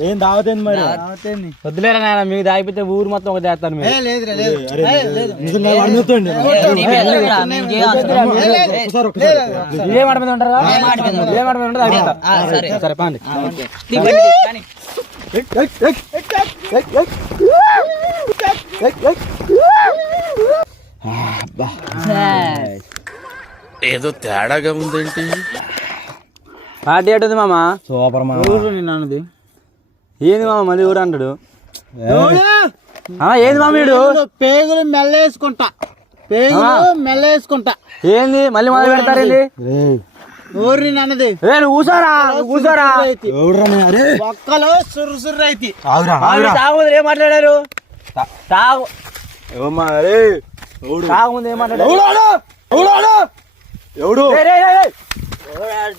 ఏం దావతేంది మరి వద్దులేరా నాయన మీకు దాగిపోతే ఊరు మొత్తం ఒక చేస్తాను ఏ మాట మీద ఉంటారా ఏ మాట మీద ఉంటారా సరే పాండి ఏదో తేడాగా ఉందేంటి? పార్టీ ఎటుంది మామ? సూపర్ మామ. నిన్న అన్నది ఏంది మామ మళ్ళీ ఊరు అంటాడు? ఏంది మామ వీడు? పేగులు మెల్లేసుకుంటా, పేగులు మెల్లేసుకుంటా. ఏంది మళ్ళీ మొదలు పెడతారేంది? ఊరి అన్నది కూసారా కూసారా ఒక్కలో సుర్రు అయితే తాగుముందు ఏం మాట్లాడారు? తాగుముందు ఏం మాట్లాడారు?